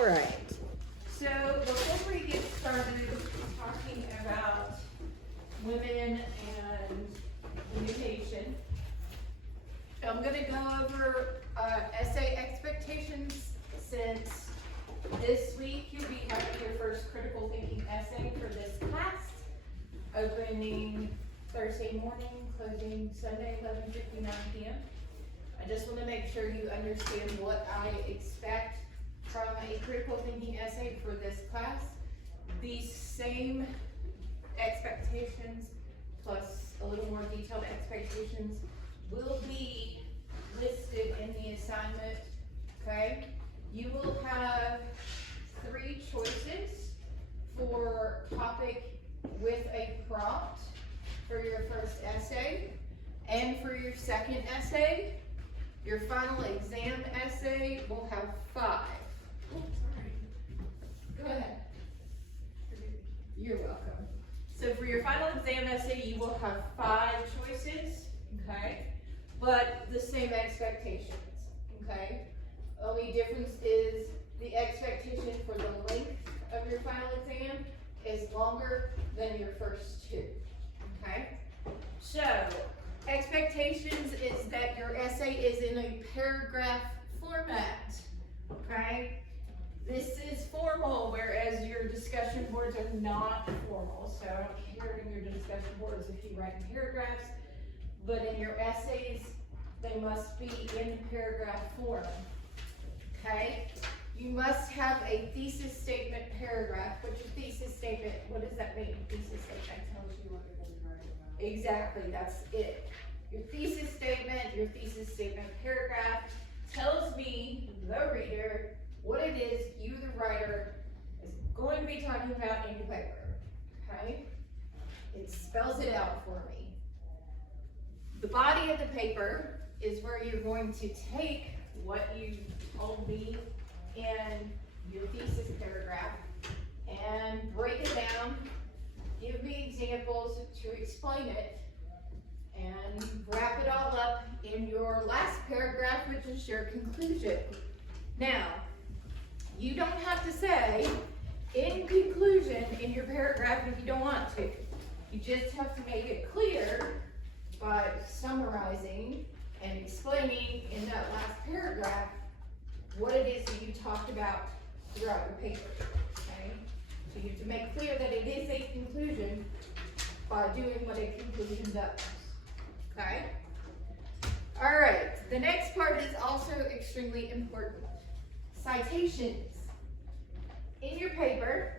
All right. So before we get started talking about women and communication, I'm going to go over essay expectations, since this week you'll be having your first critical thinking essay for this class, opening Thursday morning, closing Sunday 11:59 p.m. I just want to make sure you understand what I expect from a critical thinking essay for this class. These same expectations plus a little more detailed expectations will be listed in the assignment, okay? You will have 3 choices for topic with a prompt for your first essay, and for your second essay. Your final exam essay will have 5. Oh, sorry. Go ahead. You're welcome. So for your final exam essay, you will have 5 choices, okay? But the same expectations, okay? Only difference is the expectation for the length of your final exam is longer than your first 2, okay? So, expectations is that your essay is in a paragraph format, okay? This is formal, whereas your discussion boards are not formal. So I don't care in your discussion boards if you write in paragraphs, but in your essays, they must be in paragraph form, okay? You must have a thesis statement paragraph. What's your thesis statement? What does that mean, thesis statement? Tells you what you're going to write about. Exactly, that's it. Your thesis statement paragraph tells me, the reader, what it is you, the writer, is going to be talking about in your paper, okay? It spells it out for me. The body of the paper is where you're going to take what you told me in your thesis paragraph and break it down, give me examples to explain it, and wrap it all up in your last paragraph, which is your conclusion. Now, you don't have to say in conclusion in your paragraph if you don't want to. You just have to make it clear by summarizing and explaining in that last paragraph what it is that you talked about throughout your paper, okay? So you have to make clear that it is a conclusion by doing what a conclusion does, okay? All right, the next part is also extremely important. Citations. In your paper,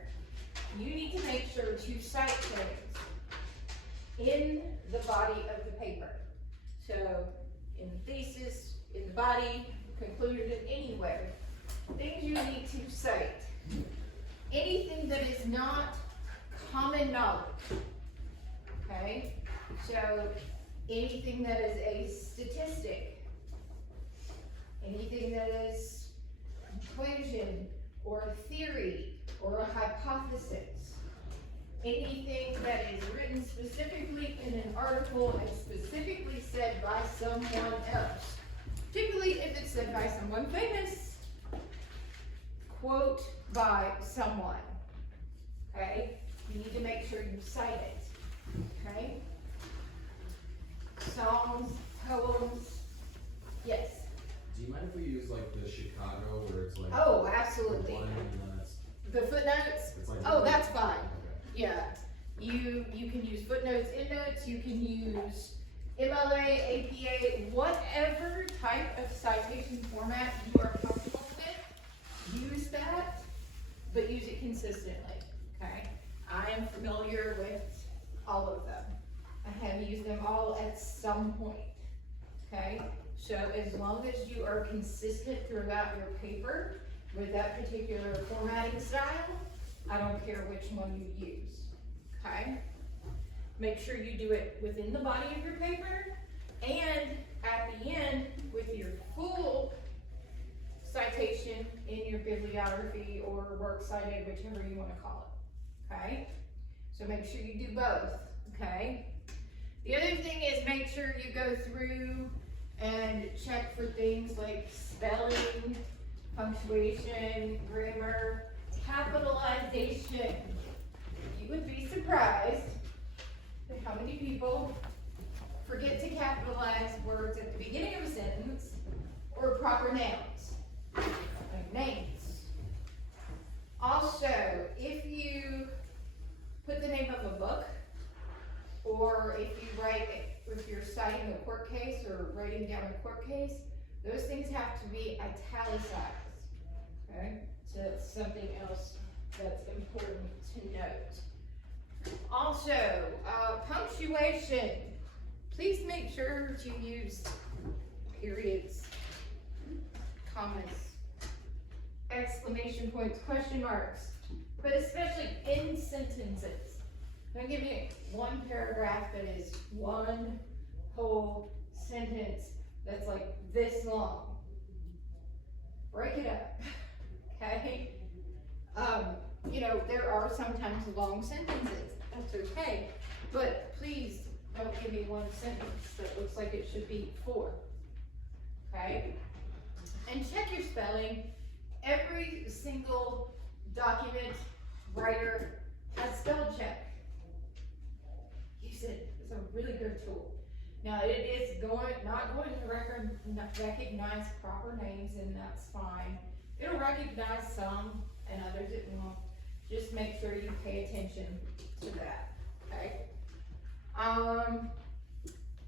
you need to make sure to cite things in the body of the paper. So, in the thesis, in the body, conclusion, anywhere, things you need to cite. Anything that is not common knowledge, okay? So, anything that is a statistic, anything that is equation or a theory or a hypothesis, anything that is written specifically in an article and specifically said by someone else, particularly if it's said by someone famous, quote by someone, okay? You need to make sure you cite it, okay? Songs, poems, yes. Do you mind if we use like the Chicago where it's like Oh, absolutely. one and then it's The footnotes? like Oh, that's fine. Okay. Yeah. You can use footnotes, endnotes, you can use MLA, APA, whatever type of citation format you are comfortable with, use that, but use it consistently, okay? I am familiar with all of them. I have used them all at some point, okay? So as long as you are consistent throughout your paper with that particular formatting style, I don't care which one you use, okay? Make sure you do it within the body of your paper and at the end with your full citation in your bibliography or works cited, whichever you want to call it, okay? So make sure you do both, okay? The other thing is make sure you go through and check for things like spelling, punctuation, grammar, capitalization. You would be surprised at how many people forget to capitalize words at the beginning of a sentence or proper nouns, like names. Also, if you put the name of a book, or if you're citing a court case or writing down a court case, those things have to be italicized, okay? So that's something else that's important to note. Also, punctuation. Please make sure to use periods, commas, exclamation points, question marks, but especially in sentences. Don't give me one paragraph that is one whole sentence that's like this long. Break it up, okay? There are sometimes long sentences, that's okay, but please don't give me one sentence that looks like it should be four, okay? And check your spelling. Every single document writer has spell check. Use it. It's a really good tool. Now it is not going to recognize proper names, and that's fine. It'll recognize some and others it won't. Just make sure you pay attention to that, okay?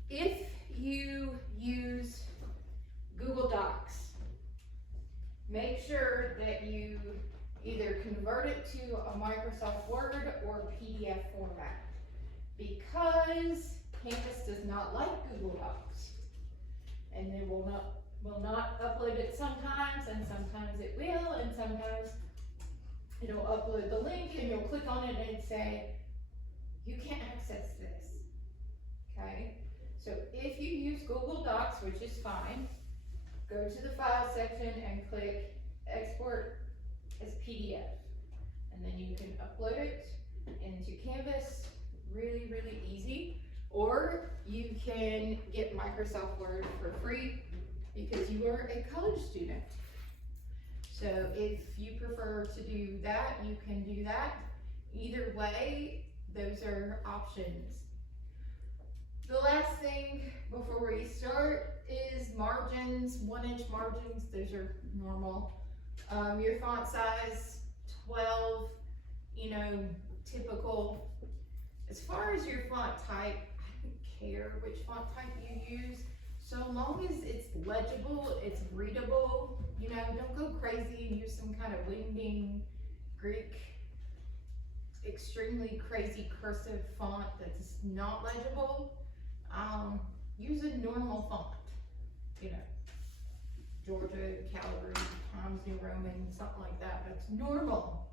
If you use Google Docs, make sure that you either convert it to a Microsoft Word or PDF format, because Canvas does not like Google Docs, and they will not upload it sometimes, and sometimes it will, and sometimes it'll upload the link and you'll click on it and it'll say, you can't access this, okay? So if you use Google Docs, which is fine, go to the file section and click export as PDF, and then you can upload it into Canvas, really, really easy. Or you can get Microsoft Word for free because you are a college student. So if you prefer to do that, you can do that. Either way, those are options. The last thing before we start is margins, 1-inch margins. Those are normal. Your font size, 12, typical. As far as your font type, I don't care which font type you use, so long as it's legible, it's readable. Don't go crazy and use some kind of wingding Greek, extremely crazy cursive font that's not legible. Use a normal font, Georgia, Calgary, Times New Roman, something like that. That's normal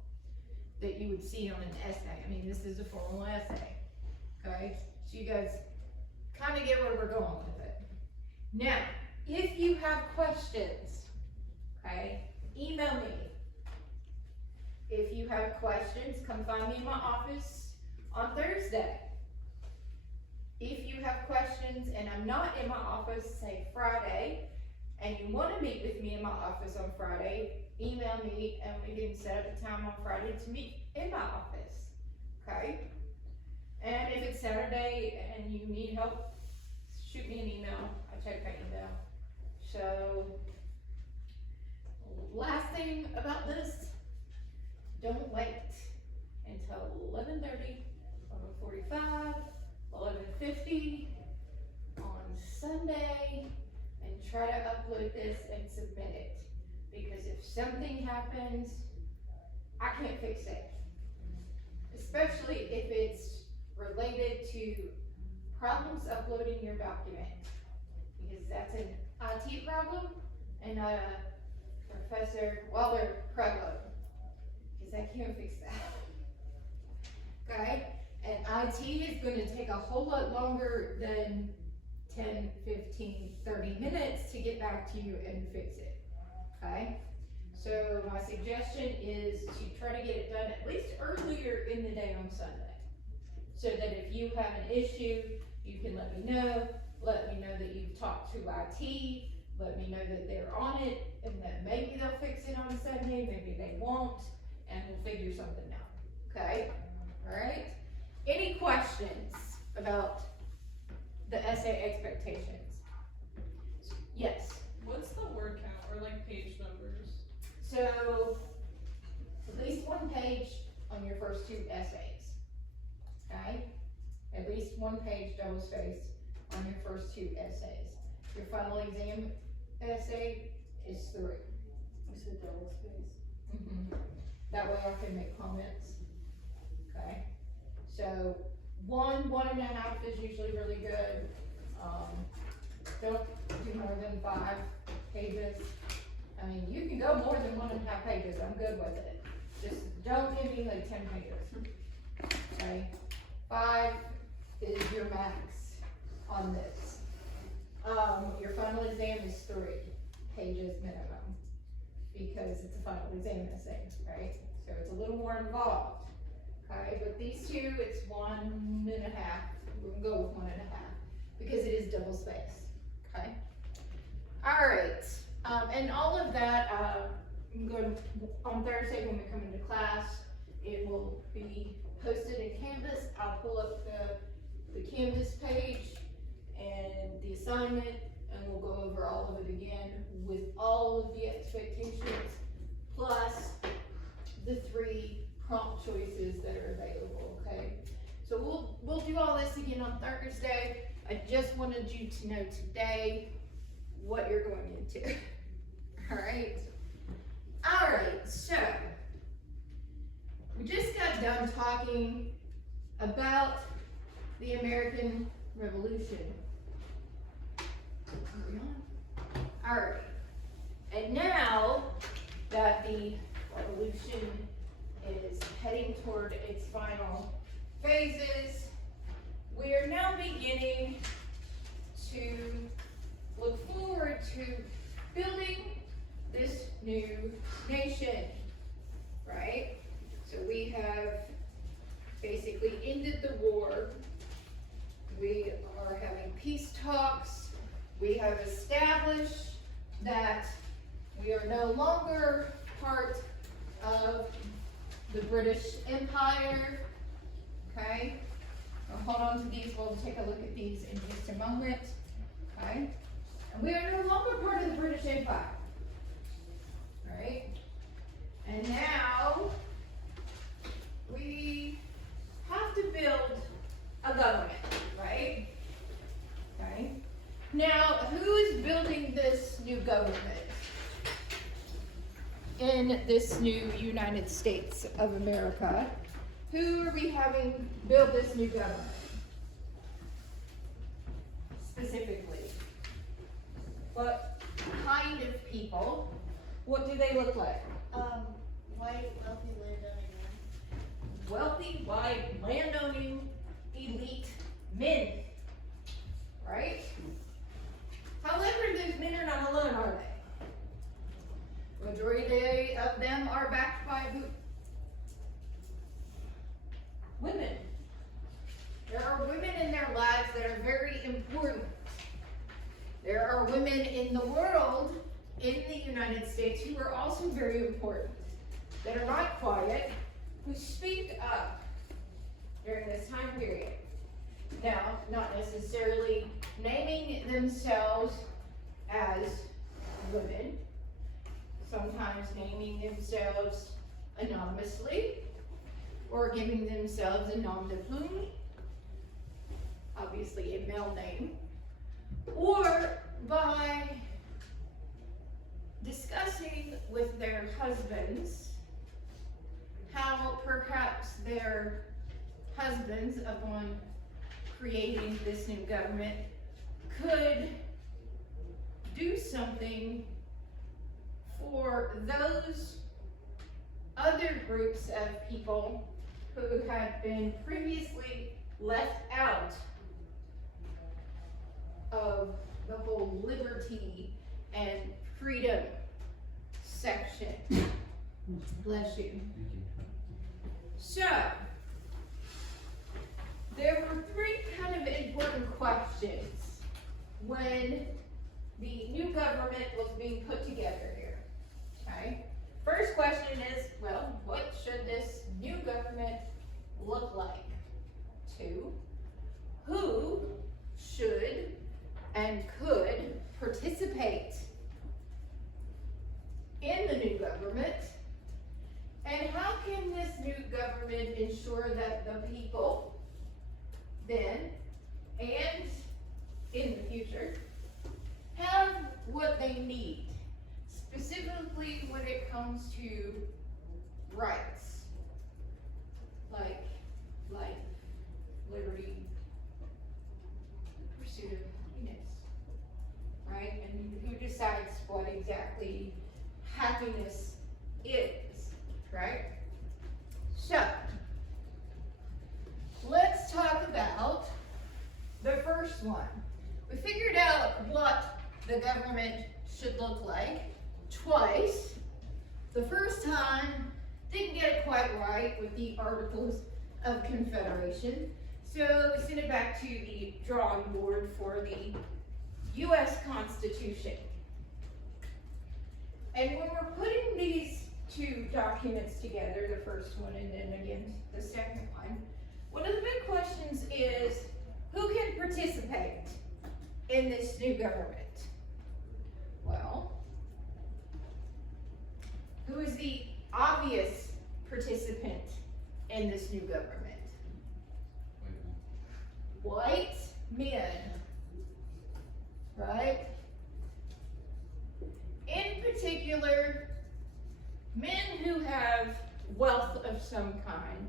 that you would see on an essay. I mean, this is a formal essay, okay? So you guys kind of get where we're going with it. Now, if you have questions, okay, email me. If you have questions, come find me in my office on Thursday. If you have questions and I'm not in my office, say Friday, and you want to meet with me in my office on Friday, email me and we can set up a time on Friday to meet in my office, okay? And if it's Saturday and you need help, shoot me an email. I check my email. So, last thing about this, don't wait until 11:30, 11:45, 11:50 on Sunday and try to upload this and submit it. Because if something happens, I can't fix it. Especially if it's related to problems uploading your document. Because that's an IT problem and a Professor Waller problem. Because I can't fix that. Okay? And IT is going to take a whole lot longer than 10, 15, 30 minutes to get back to you and fix it. Okay? So my suggestion is to try to get it done at least earlier in the day on Sunday. So that if you have an issue, you can let me know. Let me know that you've talked to IT. Let me know that they're on it and that maybe they'll fix it do something now, okay? All right? Any questions about the essay expectations? Yes. What's the word count or like page numbers? So, at least one page on your first two essays, okay? At least one page double space on your first two essays. Your final exam essay is 3. You said double space. That way I can make comments, okay? So, 1.5 is usually really good. Don't do more than 5 pages. I mean, you can go more than 1.5 pages, I'm good with it. Just don't give me like 10 pages, okay? 5 is your max on this. Your final exam is 3 pages minimum, because it's a final exam essay, right? So it's a little more involved, okay? But these two, it's 1.5, we can go with 1.5, because it is double space, okay? All right, and all of that, I'm going, on Thursday when we come into class, it will be posted in Canvas. I'll pull up the Canvas page and the assignment, and we'll go over all of it again with all of the expectations, plus the 3 prompt choices that are available, okay? So we'll do all this again on Thursday. I just wanted you to know today what you're going into. All right? All right, so we just got done talking about the American Revolution. Are we on? All right, and now that the revolution is heading toward its final phases, we are now beginning to look forward to building this new nation, right? So we have basically ended the war. We are having peace talks. We have established that we are no longer part of the British Empire, okay? Now hold on to these, we'll take a look at these in just a moment, okay? And we are no longer part of the British Empire, right? And now we have to build a government, right? Okay. Now, who is building this new government in this new United States of America? Who are we having build this new government? Specifically, what kind of people? What do they look like? White, wealthy landowning men. Wealthy, white, landowning, elite men, right? However, those men are not alone, are they? Majority of them are backed by who? Women. There are women in their lives that are very important. There are women in the world, in the United States, who are also very important, that are not quiet, who speak up during this time period. Now, not necessarily naming themselves as women, sometimes naming themselves anonymously, or giving themselves a nom de plume, obviously a male name, or by discussing with their husbands how perhaps their husbands, upon creating this new government, could do something for those other groups of people who had been previously left out of the whole liberty and freedom section. Bless you. So, there were 3 kind of important questions when the new government was being put together here, okay? First question is, well, what should this the new government? And how can this new government ensure that the people then and in the future have what they need, specifically when it comes to rights, like life, liberty, pursuit of happiness, right? And who decides what exactly happiness is, right? So, let's talk about the first one. We figured out what the government should look like twice. The first time, didn't get it quite right with the Articles of Confederation. So we sent it back to the drawing board for the U.S. Constitution. And when we're putting these two documents together, the first one and then again the second one of the big questions is, who can participate in this new government? Well, who is the obvious participant in this new government? White men, right? In particular, men who have wealth of some kind,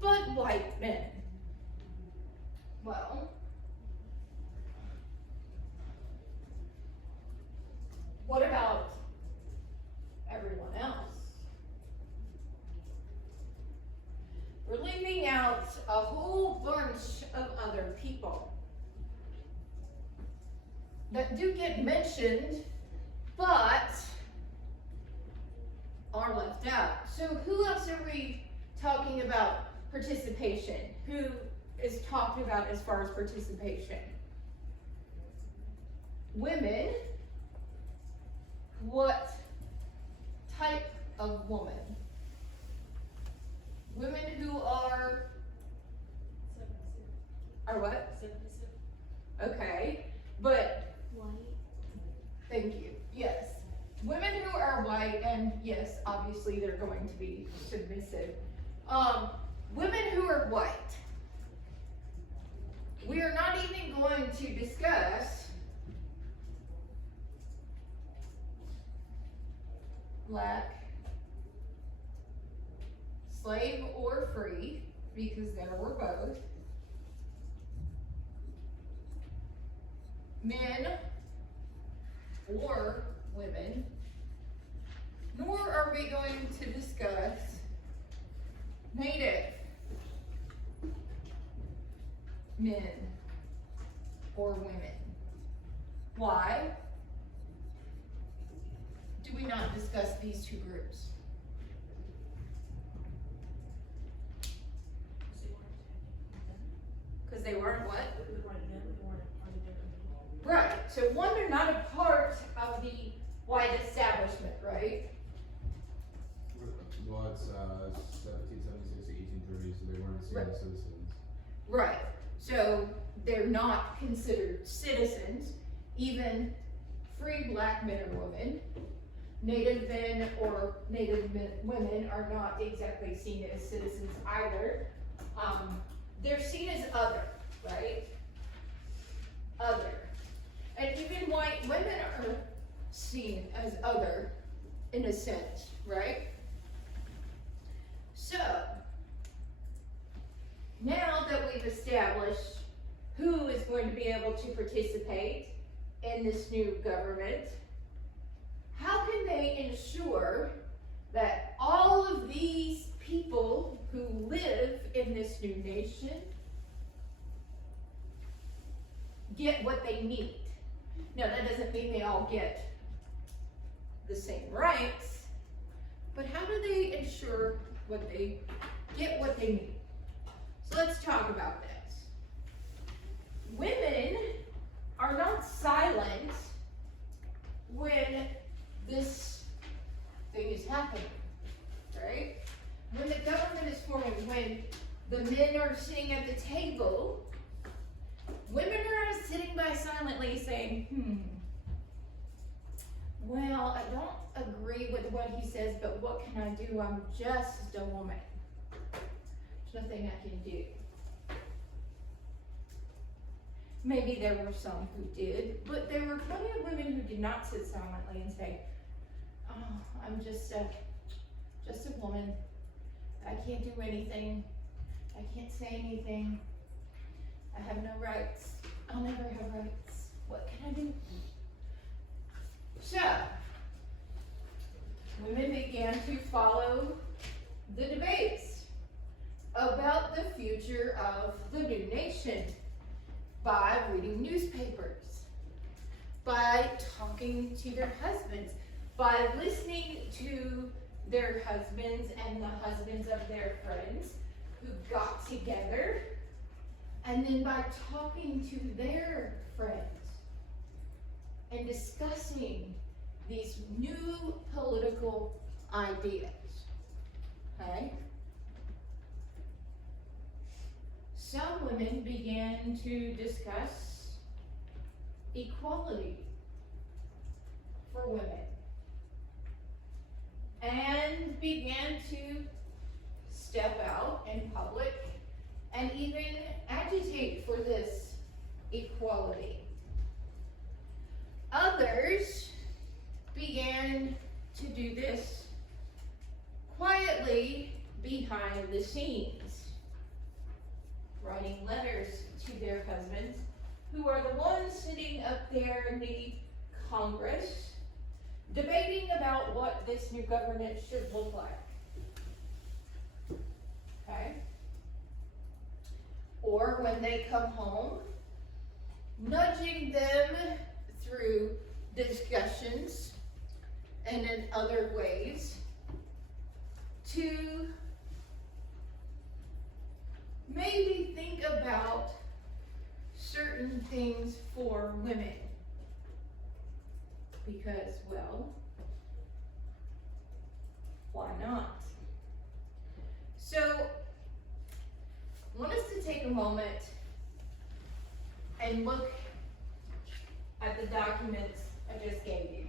but white men. Well, what about everyone else? We're leaving out a whole bunch of other people that do get mentioned, but are left out. So who else are we talking about participation? Who is talked about as far as participation? Women. What type of woman? Women who are what? Okay, but White. thank you. Yes, women who are white, and yes, obviously they're going to be submissive. Women who are white. We are not even going to discuss black, slave or free, because there were both. Men or women, nor are we going to discuss Native men or women. Why do we not discuss these two groups? Because they weren't what? Right, so one, they're not a part of the white establishment, right? Well, it's 1776 to 1830, so they weren't Right. citizens. Right, so they're not considered citizens, even free black men or women. Native men or women are not exactly seen as citizens either. They're seen as other, right? Other. And even white women are seen as other in a sense, right? So, now that we've established who is going to be able to participate in this new government, how can they ensure that all of these people who live in this new nation get what they need? Now, that doesn't mean they all get the same rights, but how do they ensure what they get what they need? So let's talk about this. Women are not silent when this thing is happening, right? When the government is forming, when the men are sitting at the table, women are sitting by silently saying, well, I don't agree with what he says, but what can I do? I'm just a woman. There's nothing I can do. Maybe there were some who did, but there were plenty of women who did not sit silently and say, oh, I'm just a woman. I can't do anything. I can't say anything. I have no rights. I'll never have rights. What can I do? So, women began to follow the debates about the future of the new nation by reading newspapers, by talking to their husbands, by listening to their husbands and the husbands of their friends who got together, and then by talking to their friends and discussing these new political ideas. Okay? Some women began to discuss equality for women and began to step out in public and even agitate for this equality. Others began to do this quietly behind the scenes, writing letters to their husbands, who are the ones sitting up there in the Congress, debating about what this new government should look like. Okay? Or when they come home, nudging them through discussions and in other ways to maybe think about certain things for women. Because, well, why not? So, I want us to take a moment and look at the documents I just gave you.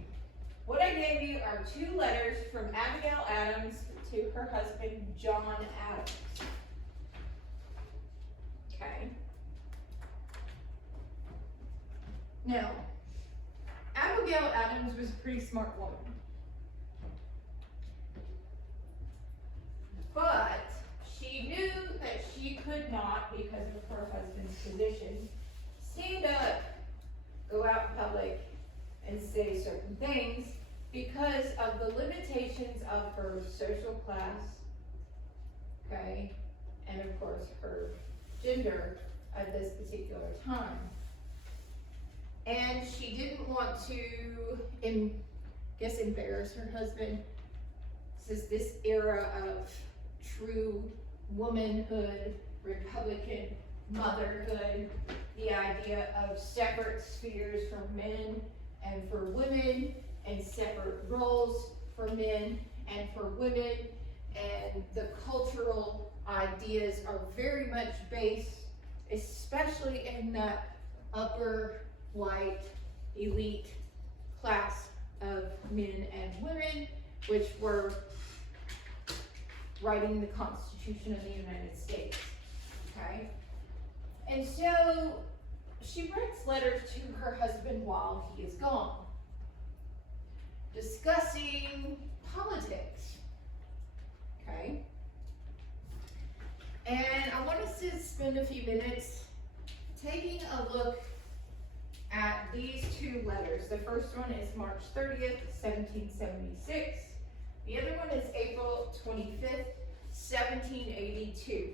What I gave you are 2 letters from Abigail Adams to her husband, John Adams. Okay. Now, Abigail Adams was a pretty smart woman. But she knew that she could not, because of her husband's position, stand up, go out in public, and say certain things because of the limitations of her social class, okay, and of course her gender at this particular time. And she didn't want to, embarrass her husband. This is this era of true womanhood, Republican motherhood, the idea of separate spheres for men and for women, and separate roles for men and for women, and the cultural ideas are very much based, especially in that upper white elite class of men and women, which were writing the Constitution of the United States, okay? And so she writes letters to her husband while he is gone, discussing politics, okay? And I want us to spend a few minutes taking a look at these 2 letters. The first one is March 30th, 1776. The other one is April 25th, 1782.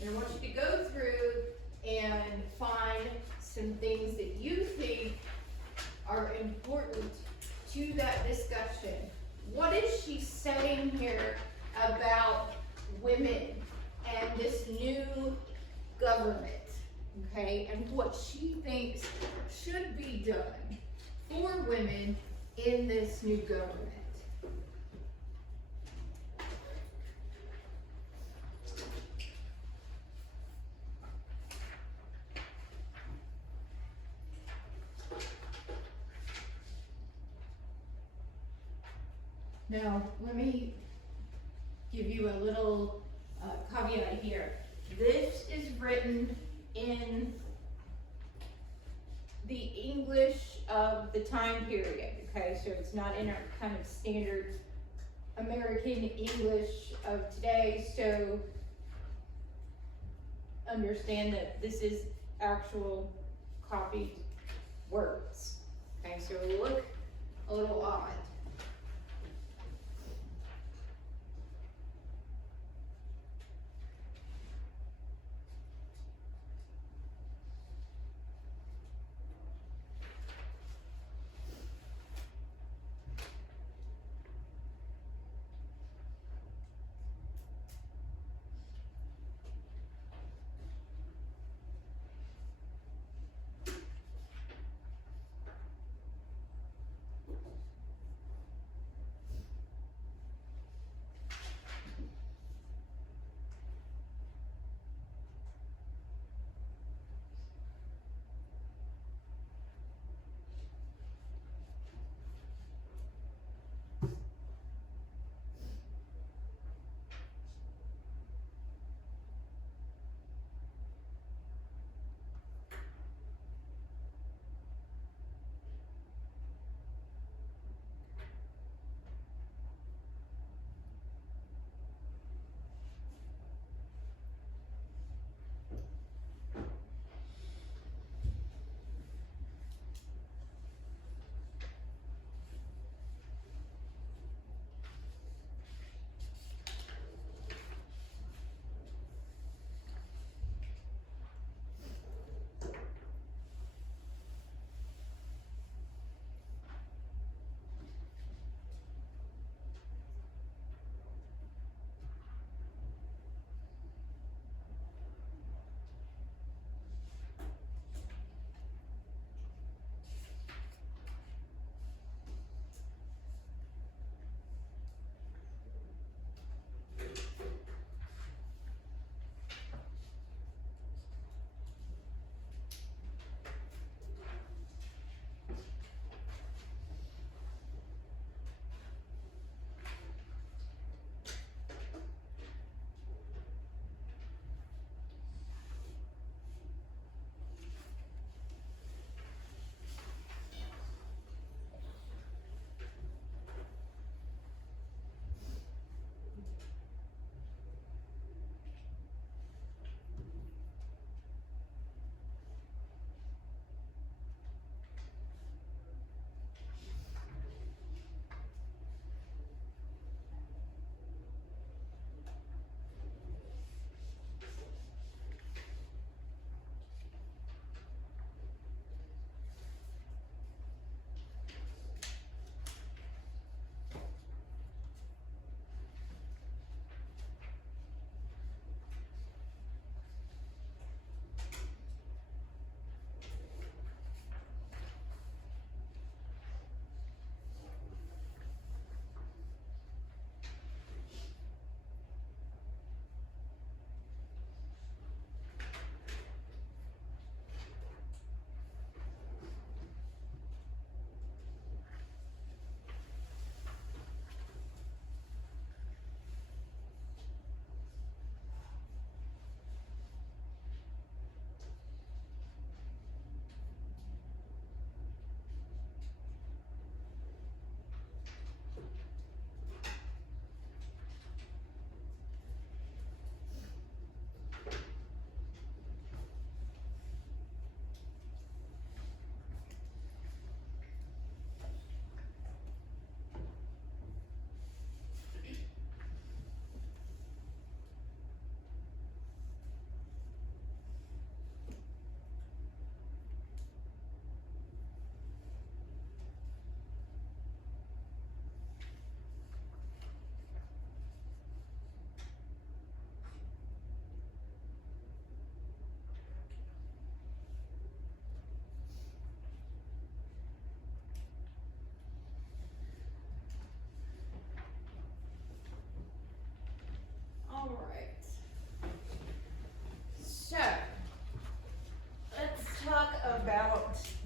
And I want you to go through and find some things that you think are important to that discussion. What is she saying here about women and this new government, okay? And what she thinks should be done for women in this new government. Now, let me give you a little caveat here. This is written in the English of the time period, okay? So it's not in our kind of standard American English of today, so understand that this is actual copied words, okay? So it will look a little odd.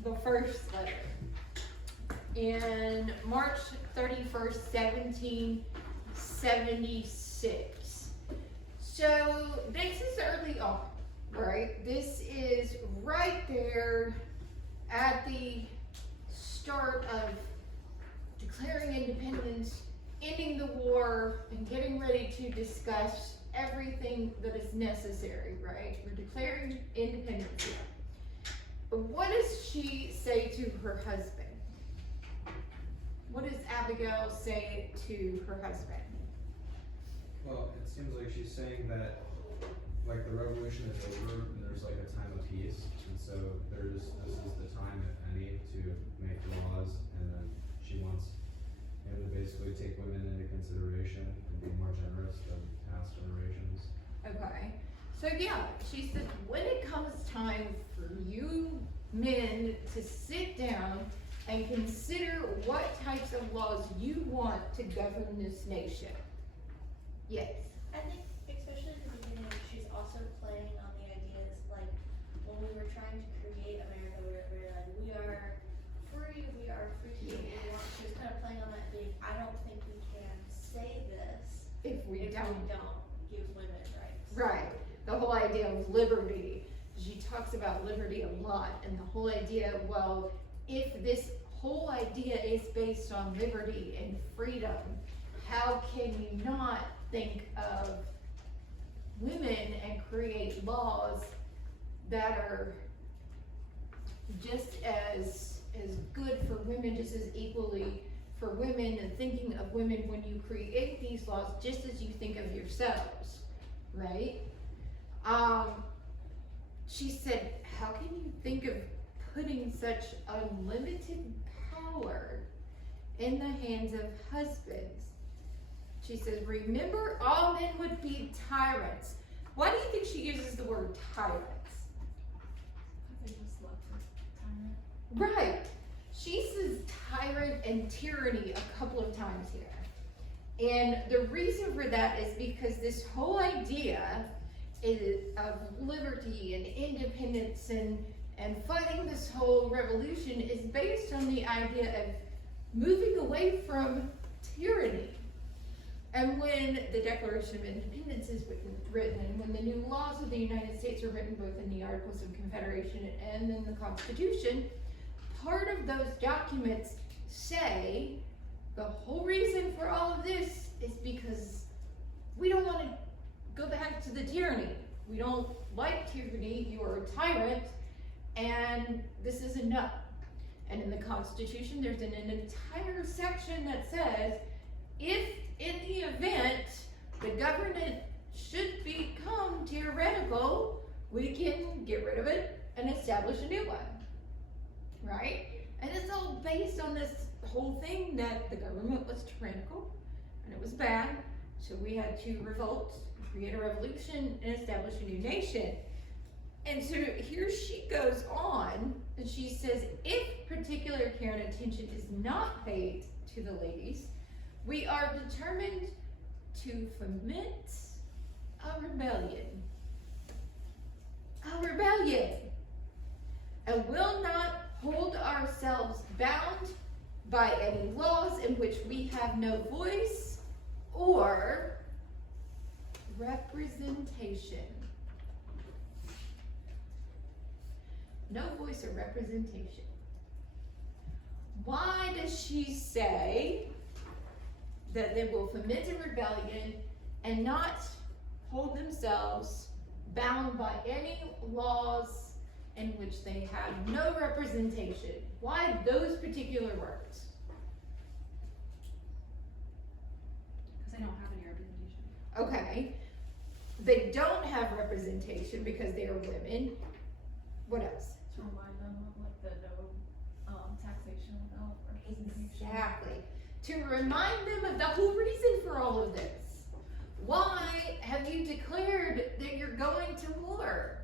the first letter. In March 31st, 1776. So this is early on, right? This is right there at the start of declaring independence, ending the war, and getting ready to discuss everything that is necessary, right? We're declaring independence here. But what does she say to her husband? What does Abigail say to her husband? Well, it seems like she's saying that, like, the revolution is over and there's like a time of peace, and so this is the time, if any, to make laws, and then she wants him to basically take women into consideration and be more generous than past generations. Okay, so yeah, she said, when it comes time for you men to sit down and consider what types of laws you want to govern this nation. Yes. I think, especially at the beginning, she's also playing on the ideas, like, when we were trying to create America, we were like, we are free people, Yeah. she was kind of playing on that being, I don't think we can say this If we if don't. we don't give women rights. Right, the whole idea of liberty. She talks about liberty a lot, and the whole idea, well, if this whole idea is based on liberty and freedom, how can you not think of women and create laws that are just as good for women, just as equally for women, and thinking of women when you create these laws just as you think of yourselves, right? She said, how can you think of putting such unlimited power in the hands of husbands? She says, remember, all men would be tyrants. Why do you think she uses the word tyrants? They just left it. Tyrant. Right. She says tyrant and tyranny a couple of times here. And the reason for that is because this whole idea of liberty and independence and fighting this whole revolution is based on the idea of moving away from tyranny. And when the Declaration of Independence is written, and when the new laws of the United States are written, both in the Articles of Confederation and in the Constitution, part of those documents say the whole reason for all of this is because we don't want to go back to the tyranny. We don't like tyranny, you're a tyrant, and this is enough. And in the Constitution, there's an entire section that says, if in the event the government should become tyrannical, we can get rid of it and establish a new one, right? And it's all based on this whole thing that the government was tyrannical and it was bad, so we had to revolt, create a revolution, and establish a new nation. And so here she goes on, and she says, if particular care and attention is not paid to the ladies, we are determined to foment a rebellion. A rebellion. And will not hold ourselves bound by any laws in which we have no voice or representation. No voice or representation. Why does she say that they will foment a rebellion and not hold themselves bound by any laws in which they have no representation? Why those particular words? Because they don't have any representation. Okay, they don't have representation because they are women. What else? To remind them of like the no taxation without representation. Exactly. To remind them of the whole reason for all of this. Why have you declared that you're going to war?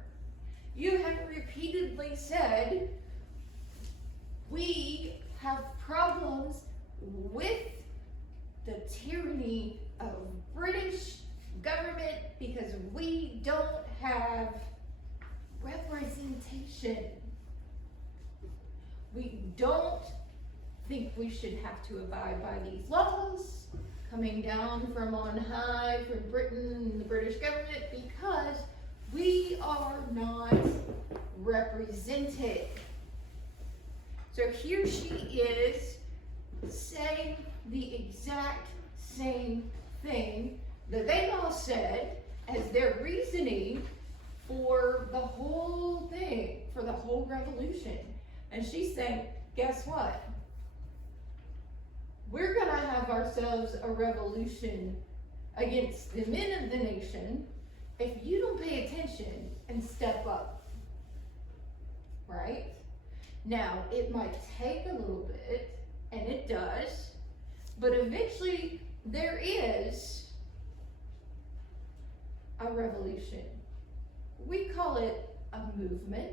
You have repeatedly said, we have problems with the tyranny of British government because we don't have representation. We don't think we should have to abide by these laws coming down from on high from Britain and the British government because we are not represented. So here she is saying the exact same thing that they all said as their reasoning for the whole thing, for the whole revolution. And she's saying, guess what? We're gonna have ourselves a revolution against the men of the nation if you don't pay attention and step up, right? Now, it might take a little bit, and it does, but eventually there is a revolution. We call it a movement,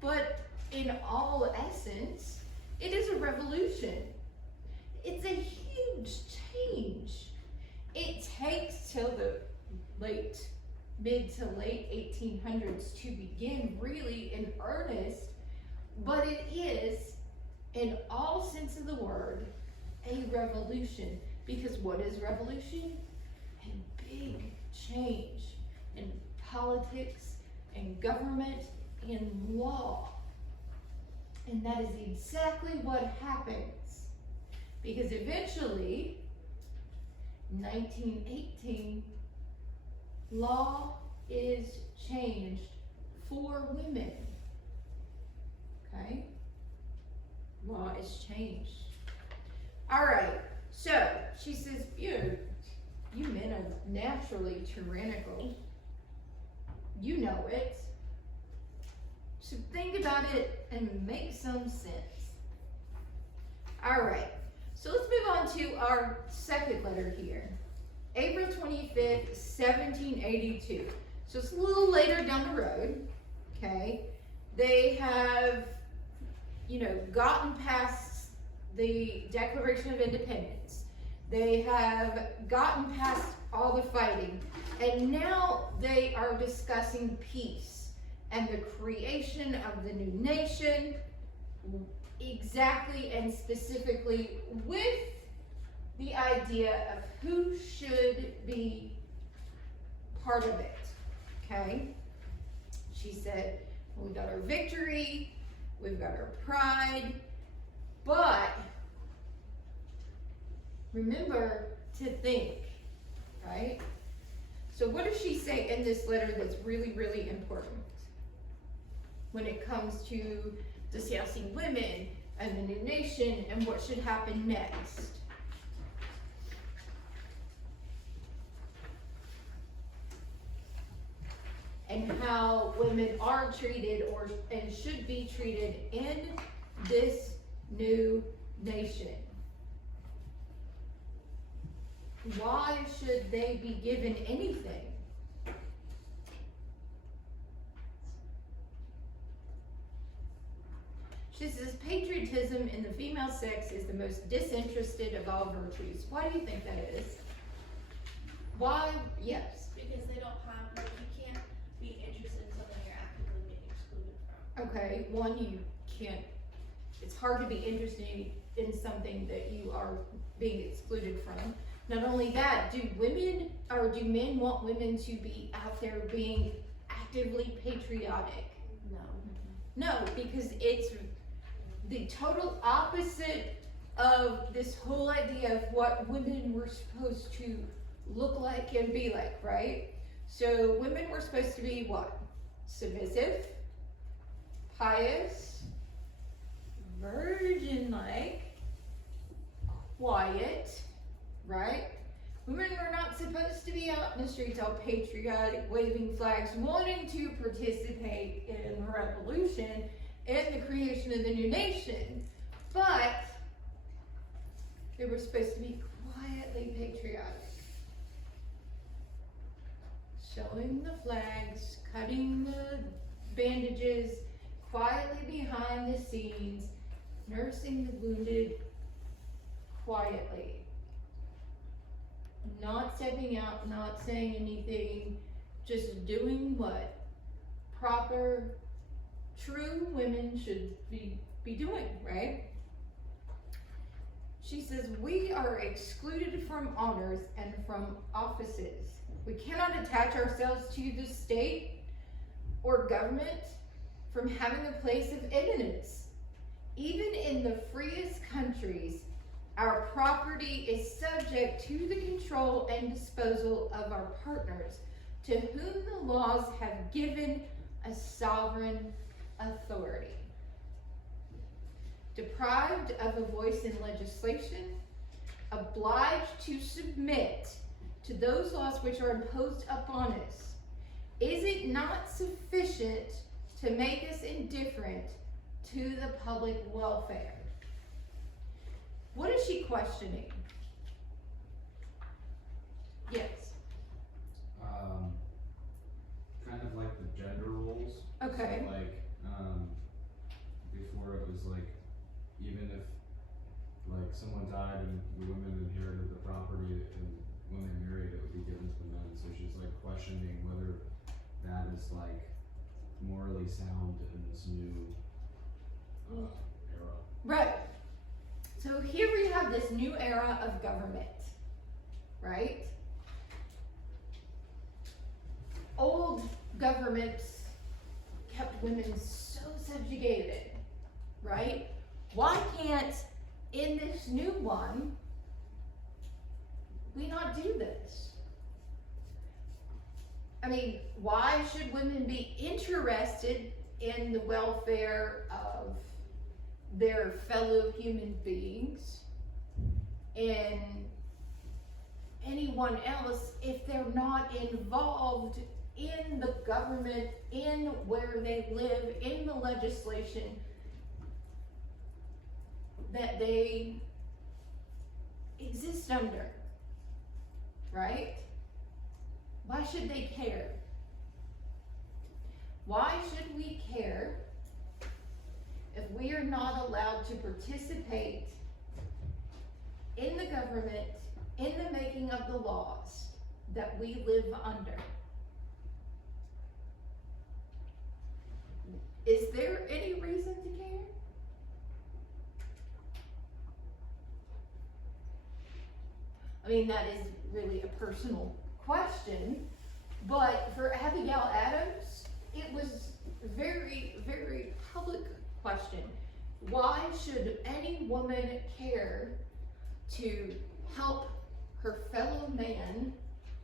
but in all essence, it is a revolution. It's a huge change. It takes till the mid to late 1800s to begin really in earnest, but it is, in all sense of the word, a revolution. Because what is revolution? A big change in politics and government and law. And that is exactly what happens. Because eventually, 1918, law is changed for women. Okay? Law is changed. All right. So she says, you men are naturally tyrannical. You know it. So think about it and make some sense. All right. So let's move on to our second letter here. April 25th, 1782. So it's a little later down the road, okay? They have, gotten past the Declaration of Independence. They have gotten past all the fighting. And now they are discussing peace and the creation of the new nation, exactly and specifically with the idea of who should be part of it, okay? She said, we've got our victory, we've got our pride, but remember to think, right? So what does she say in this letter that's really, really important when it comes to discussing women and the new nation and what should happen next? And how women are treated and should be treated in this new nation. Why should they be given anything? She says patriotism in the female sex is the most disinterested of all virtues. Why do you think that is? Why? Yes. Because they don't have, you can't be interested in something you're actively being excluded from. Okay, one, you can't, it's hard to be interested in something that you are being excluded from. Not only that, do men want women to be out there being actively patriotic? No. No, because it's the total opposite of this whole idea of what women were supposed to look like and be like, right? So women were supposed to be what? Submissive, pious, virgin-like, quiet, right? Women were not supposed to be out in the streets all patriotic, waving flags, wanting to participate in the revolution and the creation of the new nation. But they were supposed to be quietly patriotic. Showing the flags, cutting the bandages, quietly behind the scenes, nursing the wounded quietly. Not stepping out, not saying anything, just doing what proper, true women should be be doing, right? She says, we are excluded from honors and from offices. We cannot attach ourselves to the state or government from having a place of eminence. Even in the freest countries, our property is subject to the control and disposal of our partners, to whom the laws have given a sovereign authority. Deprived of a voice in legislation, obliged to submit to those laws which are imposed upon us, is it not sufficient to make us indifferent to the public welfare? What is she questioning? Yes. Kind of like the gender roles. Okay. So like, before it was like, even if like someone died and the women inherited the property and when they married, it would be given to the men. So she's like questioning whether that is like morally sound in this new era. Right. So here we have this new era of government, right? Old governments kept women so subjugated, right? Why can't, in this new one, we not do this? I mean, why should women be interested in the welfare of their fellow human beings and anyone else if they're not involved in the government, in where they live, in the legislation that they exist under, right? Why should they care? Why should we care if we are not allowed to participate in the government, in the making of the laws that we live under? Is there any reason to care? I mean, that is really a personal question, but for Abigail Adams, it was very, very public question. Why should any woman care to help her fellow man,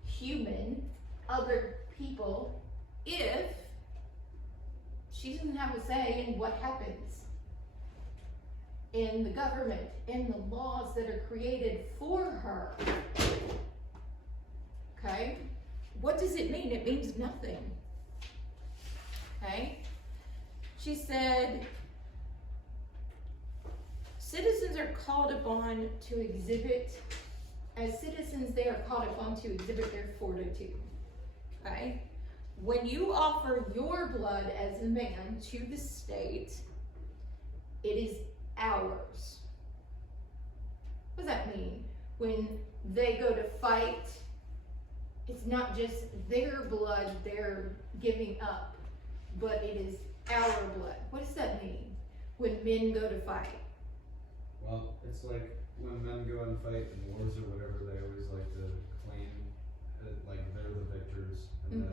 human, other people, if she doesn't have a say in what happens in the government, in the laws that are created for her? Okay? What does it mean? It means nothing. Okay? She said, citizens are called upon to exhibit, as citizens they are called upon to exhibit their fortitude. Okay? When you offer your blood as a man to the state, it is ours. What does that mean? When they go to fight, it's not just their blood they're giving up, but it is our blood. What does that mean when men go to fight? Well, it's like when men go and fight in wars or whatever, they always like to claim like they're the victors, and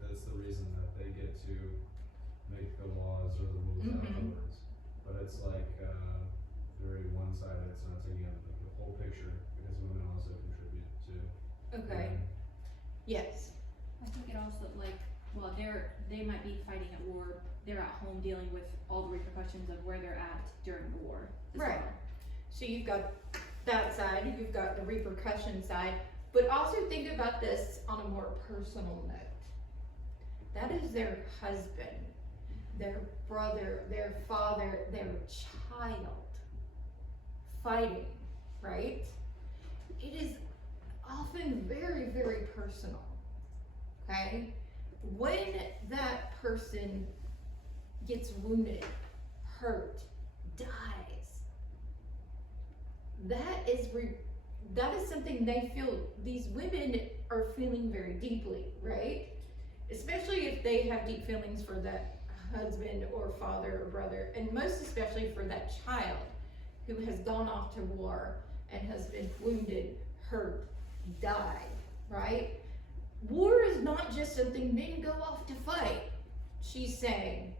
that's the reason that they get to make the laws or the rules afterwards. But it's like very one-sided. It's not taking out like the whole picture, because women also contribute to. Okay. Yes. I think it also like, well, they might be fighting at war. They're at home dealing with all the repercussions of where they're at during the war. As Right. well. So you've got that side, you've got the repercussion side, but also think about this on a more personal note. That is their husband, their brother, their father, their child fighting, right? It is often very, very personal, okay? When that person gets wounded, hurt, dies, that is something they feel, these women are feeling very deeply, right? Especially if they have deep feelings for that husband or father or brother, and most especially for that child who has gone off to war and has been wounded, hurt, died, right? War is not just something men go off to fight. She's saying,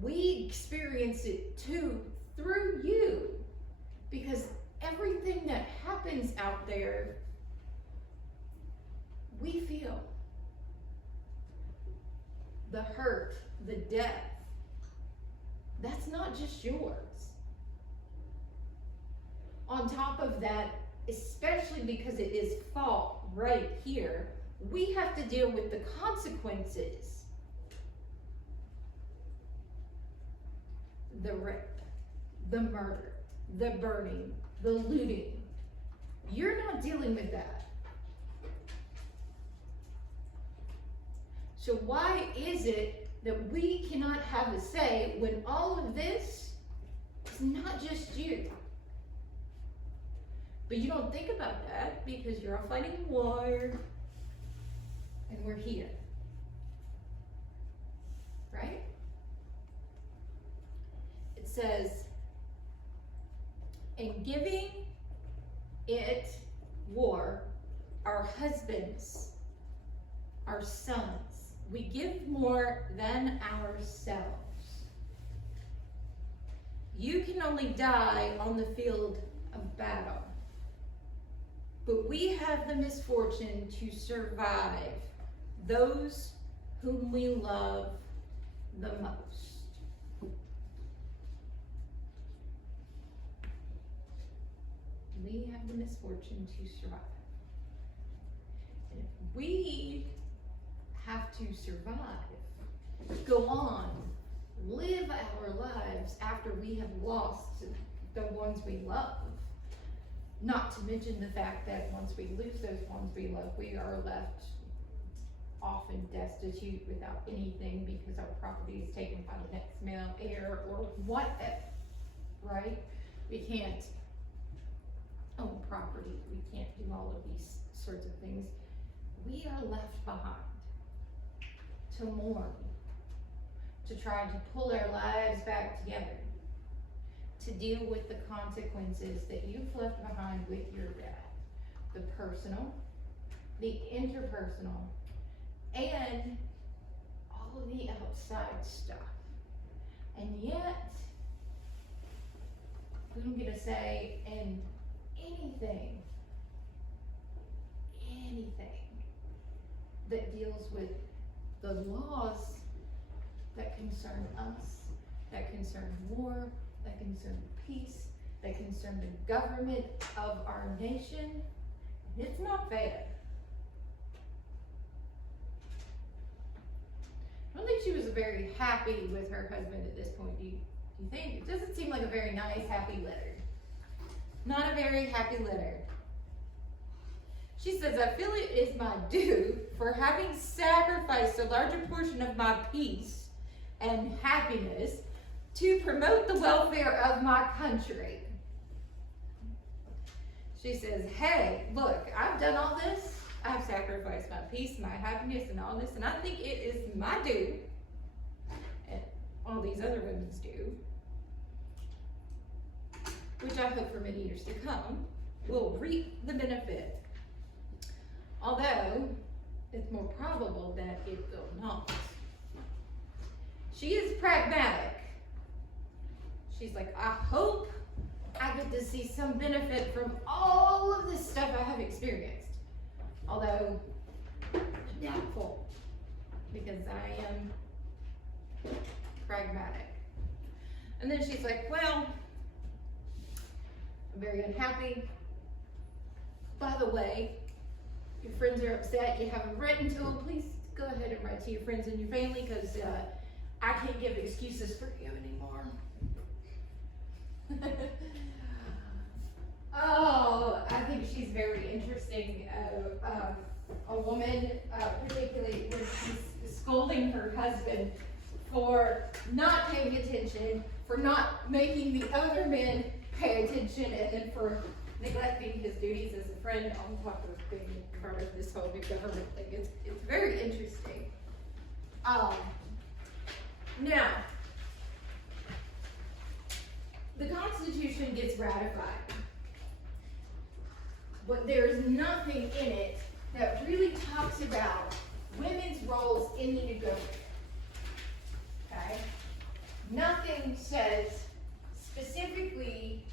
we experience it too through you, because everything that happens out there, we feel. The hurt, the death, that's not just yours. On top of that, especially because it is fault right here, we have to deal with the consequences. The rape, the murder, the burning, the looting. You're not dealing with that. So why is it that we cannot have a say when all of this is not just you? But you don't think about that because you're all fighting war and we're here. Right? It says, in giving it war, our husbands, our sons, we give more than ourselves. You can only die on the field of battle, but we have the misfortune to survive those whom we love the most. We have the misfortune to survive. And if we have to survive, go on, live our lives after we have lost the ones we love, not to mention the fact that once we lose those ones we love, we are left often destitute without anything because our property is taken by the next male heir or whatever, right? We can't own property, we can't do all of these sorts of things. We are left behind to mourn, to try to pull our lives back together, to deal with the consequences that you've left behind with your death. The personal, the interpersonal, and all of the outside stuff. And yet, we don't get a say in anything that deals with the laws that concern us, that concern war, that concern peace, that concern the government of our nation. It's not fair. I don't think she was very happy with her husband at this point. Do you think? It doesn't seem like a very nice, happy letter. Not a very happy letter. She says, I feel it is my due for having sacrificed a larger portion of my peace and happiness to promote the welfare of my country. She says, hey, look, I've done all this. I've sacrificed my peace, my happiness, and all this, and I think it is my due, and all these other women's due, which I hope for many years to come, will reap the benefit. Although, it's more probable that it will not. She is pragmatic. She's like, I hope I get to see some benefit from all of this stuff I have experienced. Although, doubtful, because I am pragmatic. And then she's like, well, I'm very unhappy. By the way, your friends are upset, you haven't written to them, please go ahead and write to your friends and your family, because I can't give excuses for you anymore. Oh, I think she's very interesting. A woman, particularly when she's scolding her husband for not paying attention, for not making the other men pay attention, and then for neglecting his duties as a friend on top of being part of this whole new government thing. It's very interesting. Now, the Constitution gets ratified, but there's nothing in it that really talks about women's roles in the negotiation. Okay? Nothing says specifically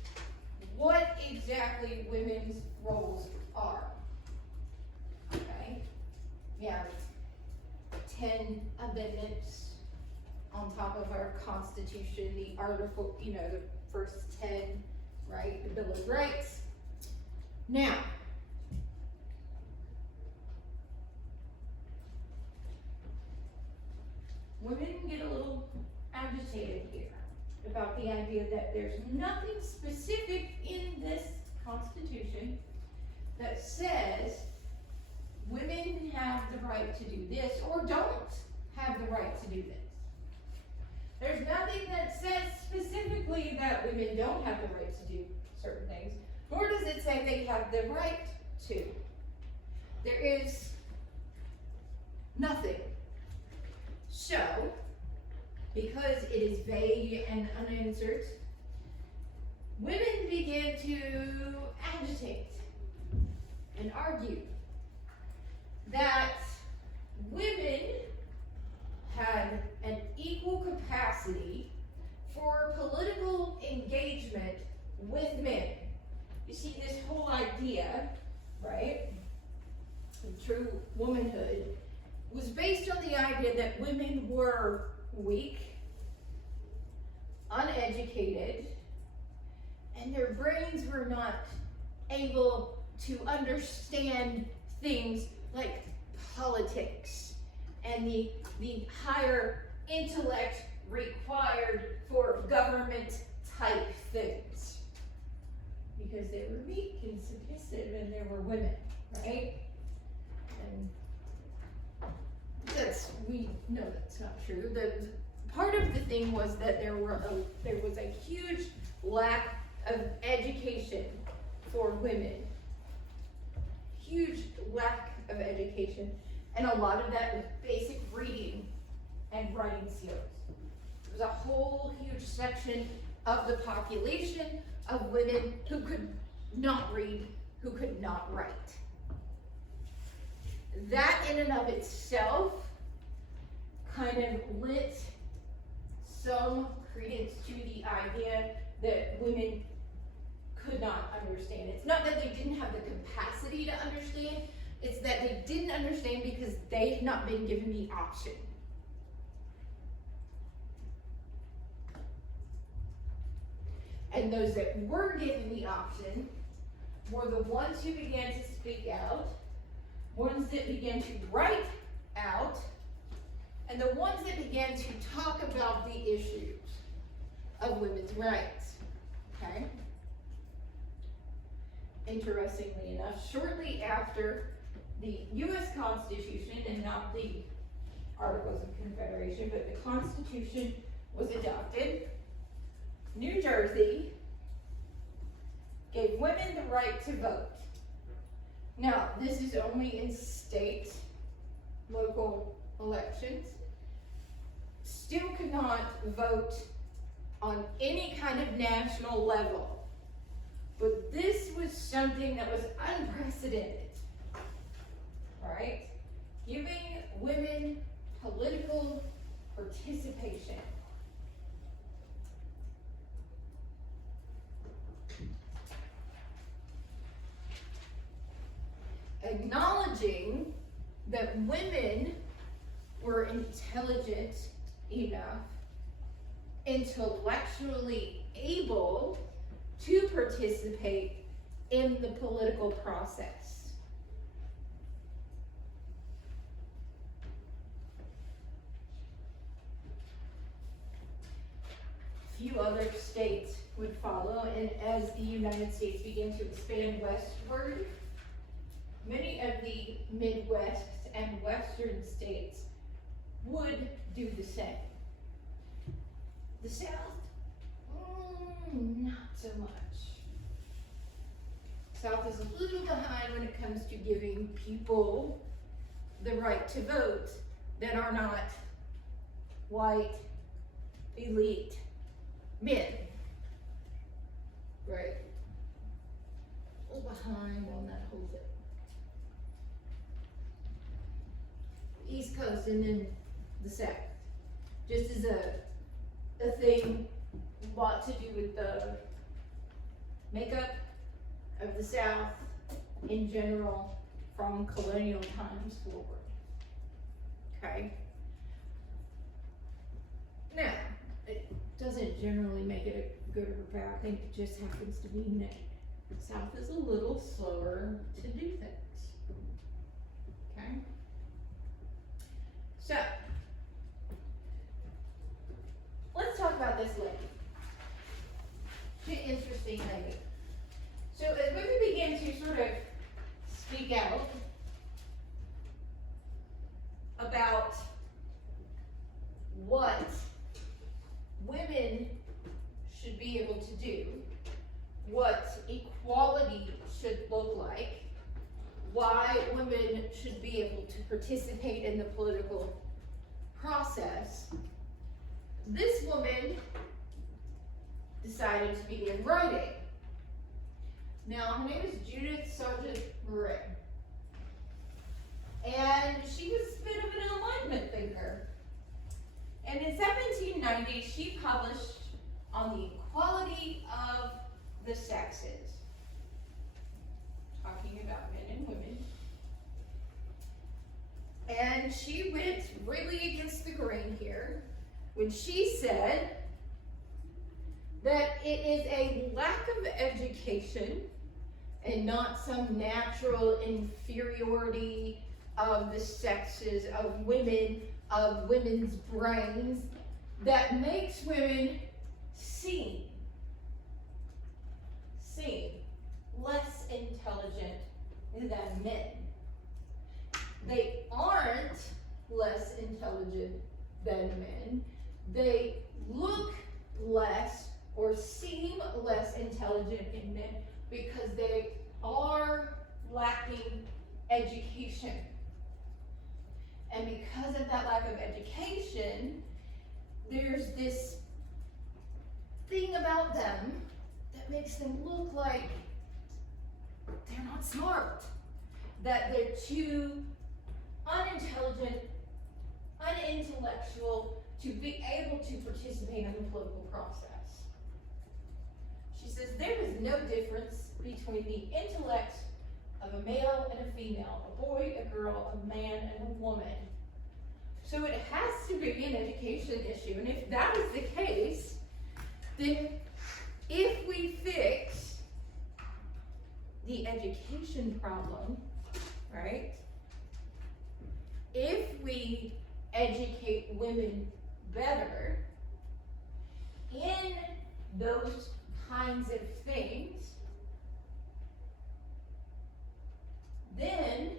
what exactly women's roles are. Okay? We have 10 amendments on top of our Constitution, the article, the first 10, right? The Bill of Rights. Now, women get a little agitated here about the idea that there's nothing specific in this Constitution that says women have the right to do this or don't have the right to do this. There's nothing that says specifically that women don't have the right to do certain things, nor does it say they have the right to. There is nothing. So, because it is vague and unanswered, women begin to agitate and argue that women had an equal capacity for political engagement with men. You see, this whole idea, right, of true womanhood was based on the idea that women were weak, uneducated, and their brains were not able to understand things like politics and the higher intellect required for government type things. Because they were weak and submissive and they were women, right? And we know that's not true. The part of the thing was that there was a huge lack of education for women. Huge lack of education. And a lot of that was basic reading and writing skills. There was a whole huge section of the population of women who could not read, who could not write. That in and of itself kind of lent some credence to the idea that women could not understand. It's not that they didn't have the capacity to understand, it's that they didn't understand because they had not been given the option. And those that were given the option were the ones who began to speak out, ones that began to write out, and the ones that began to talk about the issues of women's rights. Okay? Interestingly enough, shortly after the U.S. Constitution, and not the Articles of Confederation, but the Constitution was adopted, New Jersey gave women the right to vote. Now, this is only in state, local elections. Still could not vote on any kind of national level. But this was something that was unprecedented, right? Giving women political participation. Acknowledging that women were intelligent enough, intellectually able to participate in the political process. Few other states would follow, and as the United States began to expand westward, many of the Midwest and Western states would do the same. The South, not so much. South is a little behind when it comes to giving people the right to vote that are not white, elite men. Right? A little behind on that whole thing. East Coast and then the South. Just as a thing, a lot to do with the makeup of the South in general from colonial times forward. Okay? Now, it doesn't generally make it a good or bad thing, it just happens to be that the South is a little slower to do things. Okay? So, let's talk about this lady. She's an interesting lady. So as women begin to sort of speak out about what women should be able to do, what equality should look like, why women should be able to participate in the political process, this woman decided to begin writing. Now, her name is Judith Sargent Morin. And she was a bit of an Enlightenment thinker. And in 1790, she published on the equality of the sexes, talking about men and women. And she went really against the grain here when she said that it is a lack of education and not some natural inferiority of the sexes, of women's brains, that makes women seem less intelligent than men. They aren't less intelligent than men. They look less or seem less intelligent in men because they are lacking education. And because of that lack of education, there's this thing about them that makes them look like they're not smart, that they're too unintelligent, unintellectual to be able to participate in the political process. She says there is no difference between the intellect of a male and a female, a boy, a girl, a man, and a woman. So it has to be an education issue. And if that is the case, then if we fix the education problem, right? If we educate women better in those kinds of things, then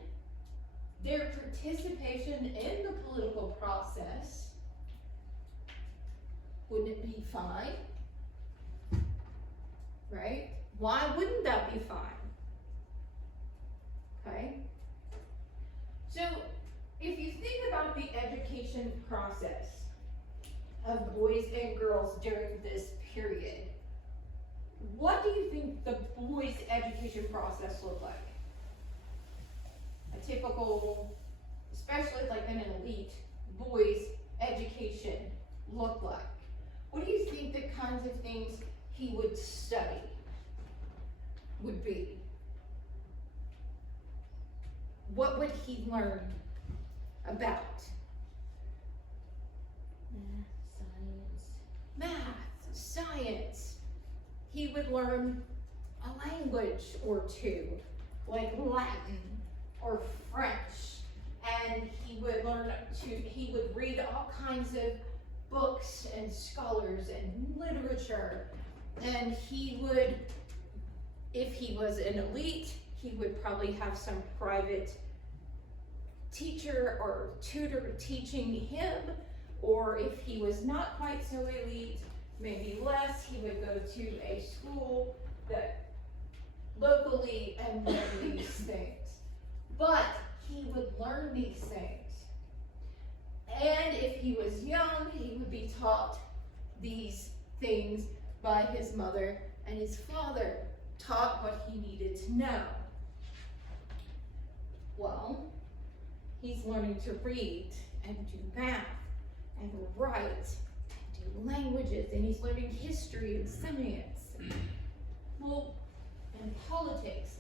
their participation in the political process, wouldn't it be fine? Right? Why wouldn't that be fine? Okay? So, if you think about the education process of boys and girls during this period, what do you think the boys' education process looked like? A typical, especially like in an elite, boys' education looked like? What do you think the kinds of things he would study would be? What would he learn about? Math, science. He would learn a language or two, like Latin or French, and he would read all kinds of books and scholars and literature, and he would, if he was an elite, he would probably have some private teacher or tutor teaching him, or if he was not quite so elite, maybe less, he would go to a school that locally and learn these things. But he would learn these things. And if he was young, he would be taught these things by his mother, and his father taught what he needed to know. Well, he's learning to read and do math and write and do languages, and he's learning history and science, well, and politics.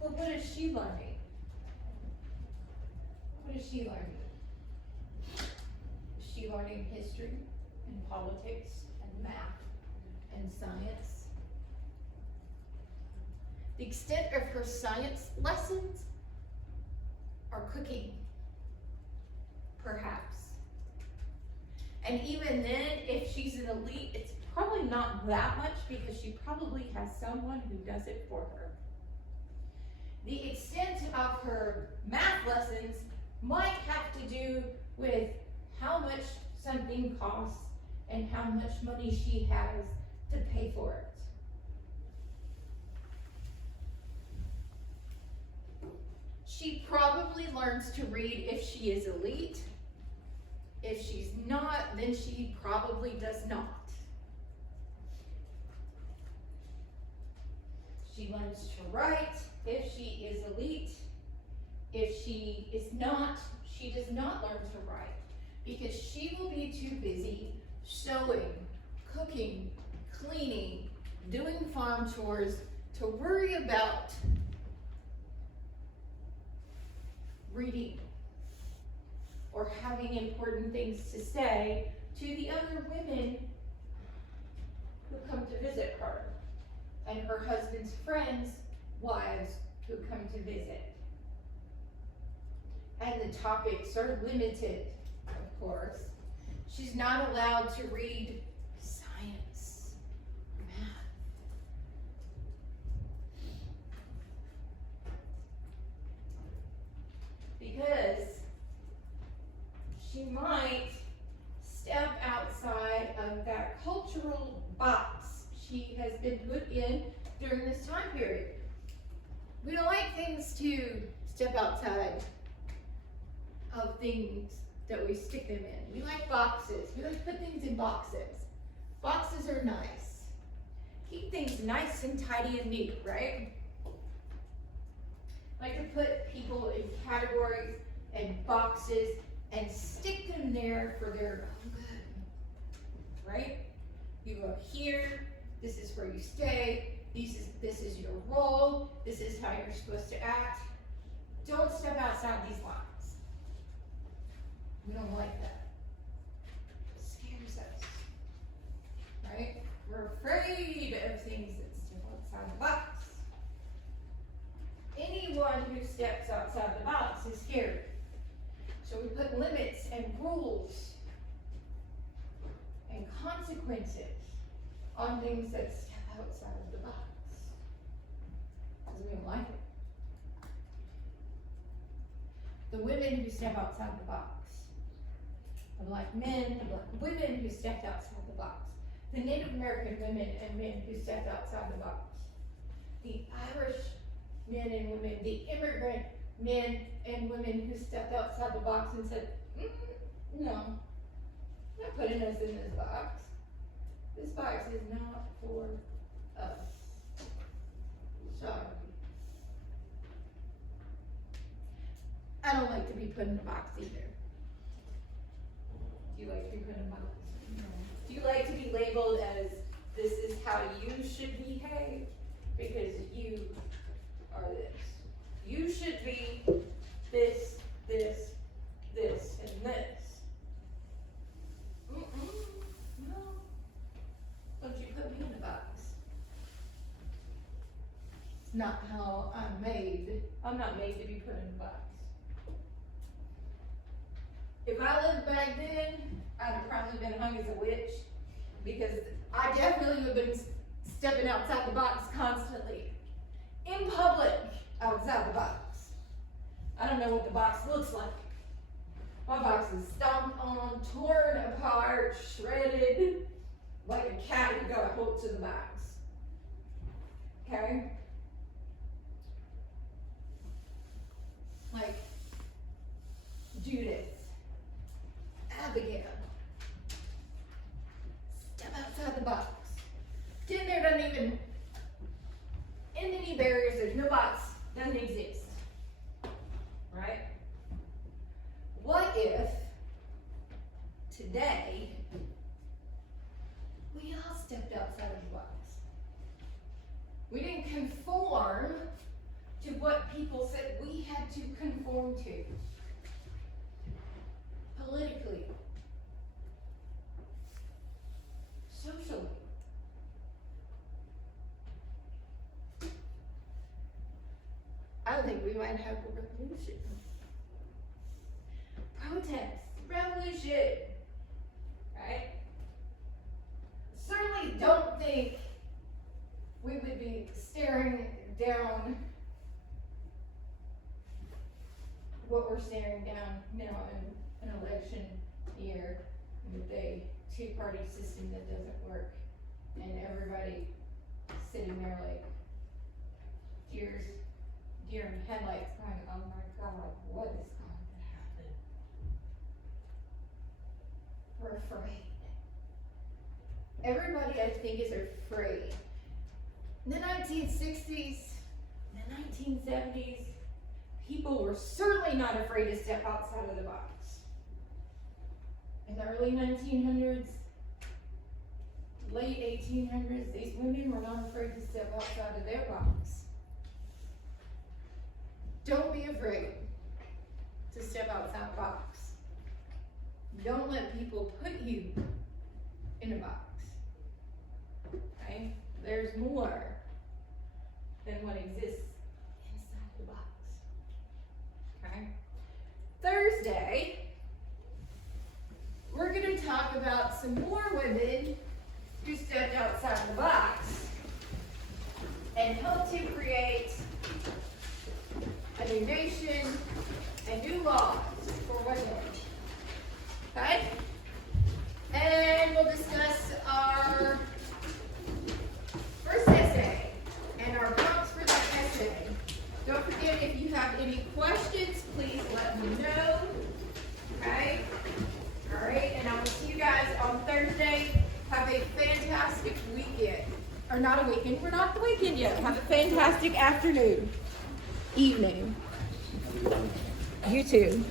But what is she learning? What is she learning? Is she learning history and politics and math and science? The extent of her science lessons are cooking, perhaps. And even then, if she's an elite, it's probably not that much because she probably has someone who does it for her. The extent of her math lessons might have to do with how much something costs and how much money she has to pay for it. She probably learns to read if she is elite. If she's not, then she probably does not. She learns to write if she is elite. If she is not, she does not learn to write because she will be too busy sewing, cooking, cleaning, doing farm chores to worry about reading or having important things to say to the other women who come to visit her and her husband's friends' wives who come to visit. And the topics are limited, of course. She's not allowed to read science, math. Because she might step outside of that cultural box she has been put in during this time period. We don't like things to step outside of things that we stick them in. We like boxes. We like to put things in boxes. Boxes are nice. Keep things nice and tidy and neat, right? Like to put people in categories and boxes and stick them there for their own good, right? You go here, this is where you stay, this is your role, this is how you're supposed to act. Don't step outside these lines. We don't like that. It scares us, right? We're afraid of things that step outside the box. Anyone who steps outside the box is scary. So we put limits and rules and consequences on things that step outside of the box. Because we don't like it. The women who step outside the box. The black men, the black women who stepped outside the box. The Native American women and men who stepped outside the box. The Irish men and women, the immigrant men and women who stepped outside the box and said, no, I'm not putting us in this box. This box is not for us. Sorry. I don't like to be put in a box either. Do you like to be put in a box? No. Do you like to be labeled as, this is how you should behave? Because you are this. You should be this, this, this, and this. No. Don't you put me in a box. It's not how I'm made. I'm not made to be put in a box. If I lived back then, I'd have probably been hung as a witch because I definitely would have been stepping outside the box constantly. In public, outside the box. I don't know what the box looks like. My box is stomped on, torn apart, shredded, like a cat who got a hold to the box. Okay? Like Judith, Abigail, today, we all stepped outside of the box. We didn't conform to what people said we had to conform to. Politically. Socially. I think we might have a revolution. Protest, revolution, right? Certainly don't think we would be staring down what we're staring down now in an election year with a two-party system that doesn't work and everybody sitting there like deer in headlights crying, oh my God, what is going to happen? We're afraid. Everybody, I think, is afraid. In the 1960s, in the 1970s, people were certainly not afraid to step outside of the box. In the early 1900s, late 1800s, these women were not afraid to step outside of their box. Don't be afraid to step outside the box. Don't let people put you in a box. Okay? There's more than what exists inside the box. Okay? Thursday, we're going to talk about some more women who stepped outside the box and helped to create a new nation and new laws for women. Okay? And we'll discuss our first essay and our prompts for that essay. Don't forget, if you have any questions, please let me know. Okay? All right, and I will see you guys on Thursday. Have a fantastic weekend. Or not a weekend, we're not the weekend yet. Have a fantastic afternoon, evening. You too.